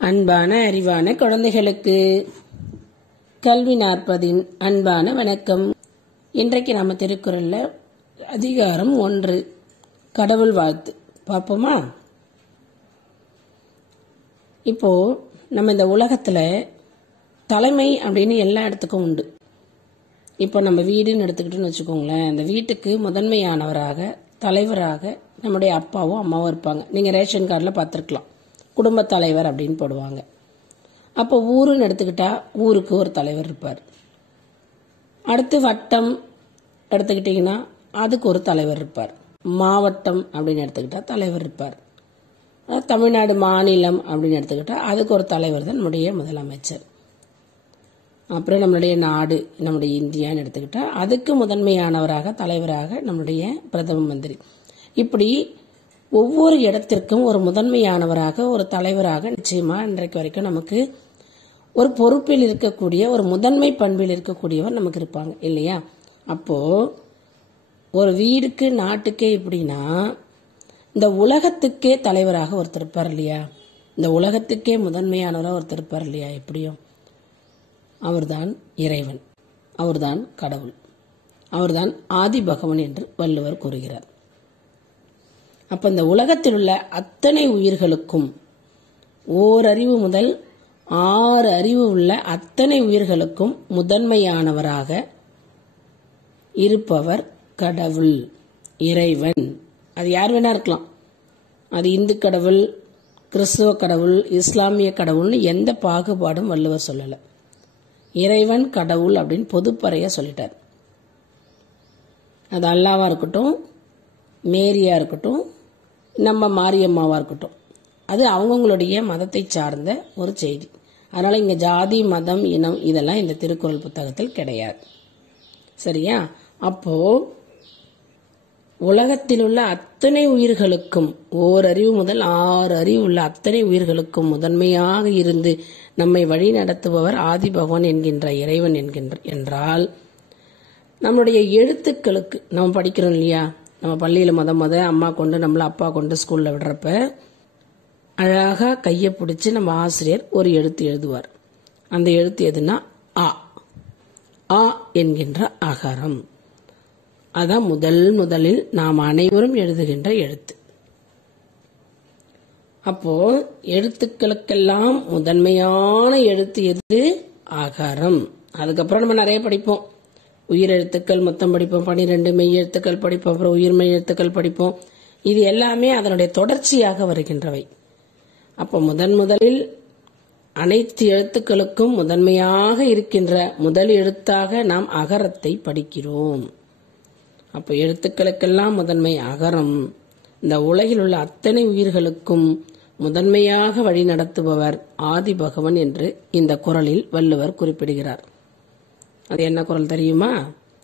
அன்பான அறிவான குழந்தைகளுக்கு கல்வி 40 அன்பான வணக்கம். இன்றைக்கு நாம திருக்குறள்ல அதிகாரம் 1 கடவுள் வாழ்த்து பார்ப்போமா? இப்போ நம்ம இந்த உலகத்துல தலைமை அப்படின்னு எல்லா இடத்துக்கும் உண்டு. இப்போ நம்ம வீடுன்னு எடுத்துக்கிட்டோன்னு வச்சுக்கோங்களேன். அந்த வீட்டுக்கு முதன்மையானவராக தலைவராக நம்முடைய அப்பாவும் அம்மாவும் இருப்பாங்க. நீங்க ரேஷன் கார்டில் பார்த்துருக்கலாம், குடும்ப தலைவர் அப்படின்னு போடுவாங்க. அப்போ ஊருன்னு எடுத்துக்கிட்டா ஊருக்கு ஒரு தலைவர் இருப்பார். அடுத்து வட்டம் எடுத்துக்கிட்டிங்கன்னா அதுக்கு ஒரு தலைவர் இருப்பார். மாவட்டம் அப்படின்னு எடுத்துக்கிட்டா தலைவர் இருப்பார். தமிழ்நாடு மாநிலம் அப்படின்னு எடுத்துக்கிட்டா அதுக்கு ஒரு தலைவர் தான் நம்முடைய முதலமைச்சர். அப்புறம் நம்மளுடைய நாடு நம்முடைய இந்தியான்னு எடுத்துக்கிட்டா அதுக்கு முதன்மையானவராக தலைவராக நம்முடைய பிரதம மந்திரி. இப்படி ஒவ்வொரு இடத்திற்கும் ஒரு முதன்மையானவராக ஒரு தலைவராக நிச்சயமா இன்றைக்கு வரைக்கும் நமக்கு ஒரு பொறுப்பில் இருக்கக்கூடிய ஒரு முதன்மை பண்பில் இருக்கக்கூடியவர் நமக்கு இருப்பாங்க இல்லையா? அப்போ ஒரு வீடுக்கு நாட்டுக்கே இப்படின்னா இந்த உலகத்துக்கே தலைவராக ஒருத்தர் இருப்பார் இல்லையா? இந்த உலகத்துக்கே முதன்மையானவராக ஒருத்தர் இருப்பார் இல்லையா? எப்படியும் அவர்தான் இறைவன், அவர்தான் கடவுள், அவர்தான் ஆதி பகவன் என்று வள்ளுவர் கூறுகிறார். அப்ப இந்த உலகத்தில் உள்ள அத்தனை உயிர்களுக்கும் ஓரறிவு முதல் 6 அறிவு உள்ள அத்தனை உயிர்களுக்கும் முதன்மையானவராக இருப்பவர் கடவுள், இறைவன். அது யார் வேணா இருக்கலாம். அது இந்து கடவுள், கிறிஸ்துவ கடவுள், இஸ்லாமிய கடவுள்னு எந்த பாகுபாடும் வள்ளுவர் சொல்லல. இறைவன் கடவுள் அப்படின்னு பொதுப்பறையா சொல்லிட்டார். அது அல்லாவா இருக்கட்டும், மேரியா இருக்கட்டும், நம்ம மாரியம்மாவா இருக்கட்டும், அது அவங்கவுங்களுடைய மதத்தை சார்ந்த ஒரு செய்தி. அதனால இங்க ஜாதி மதம் இனம் இதெல்லாம் இந்த திருக்குறள் புத்தகத்தில் கிடையாது. சரியா? அப்போ உலகத்தில் உள்ள அத்தனை உயிர்களுக்கும் ஓரறிவு முதல் 6 அறிவு உள்ள அத்தனை உயிர்களுக்கும் முதன்மையாக இருந்து நம்மை வழி நடத்துபவர் ஆதி பகவான் என்கின்ற இறைவன் என்றால் நம்மளுடைய எழுத்துக்களுக்கு நம்ம படிக்கிறோம் இல்லையா? நம்ம பள்ளியில முத அம்மா கொண்டு நம்மள அப்பா கொண்டு ஸ்கூல்ல விடுறப்ப அழகா கையை பிடிச்சு நம்ம ஆசிரியர் ஒரு எழுத்து எழுதுவார். அந்த எழுத்து எதுனா ஆ. ஆ என்கின்ற அகரம். அதான் முதலில் நாம் அனைவரும் எழுதுகின்ற எழுத்து. அப்போ எழுத்துக்களுக்கெல்லாம் முதன்மையான எழுத்து எது? அகரம். அதுக்கப்புறம் நம்ம நிறைய படிப்போம். உயிர் எழுத்துக்கள் மொத்தம் படிப்போம், 12 மெய் எழுத்துக்கள் படிப்போம், அப்புறம் உயிர்மெய் எழுத்துக்கள் படிப்போம். இது எல்லாமே அதனுடைய தொடர்ச்சியாக வருகின்றவை. அப்போ முதலில் அனைத்து எழுத்துக்களுக்கும் முதன்மையாக இருக்கின்ற முதல் எழுத்தாக நாம் அகரத்தை படிக்கிறோம். அப்போ எழுத்துக்களுக்கெல்லாம் முதன்மை அகரம். இந்த உலகில் உள்ள அத்தனை உயிர்களுக்கும் முதன்மையாக வழி நடத்துபவர் ஆதி பகவன் என்று இந்த குறளில் வள்ளுவர் குறிப்பிடுகிறார். அது என்ன குறள் தெரியுமா?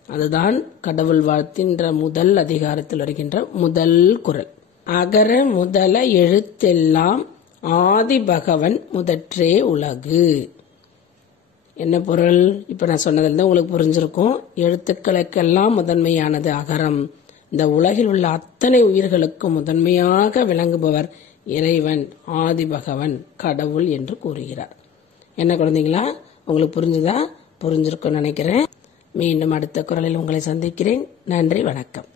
அதுதான் கடவுள் வாழ்த்தின்ற முதல் அதிகாரத்தில் வருகின்ற முதல் குறள். அகர முதல எழுத்தெல்லாம் ஆதி பகவன் முதற்றே உலகு. என்ன பொருள்? இப்ப நான் சொன்னதில் உங்களுக்கு புரிஞ்சிருக்கும். எழுத்துக்களுக்கெல்லாம் முதன்மையானது அகரம். இந்த உலகில் உள்ள அத்தனை உயிர்களுக்கும் முதன்மையாக விளங்குபவர் இறைவன், ஆதி பகவன், கடவுள் என்று கூறுகிறார். என்ன குழந்தைங்களா, உங்களுக்கு புரிஞ்சுதா? புரிஞ்சிருக்கும் நினைக்கிறேன். மீண்டும் அடுத்த குறளில் உங்களை சந்திக்கிறேன். நன்றி, வணக்கம்.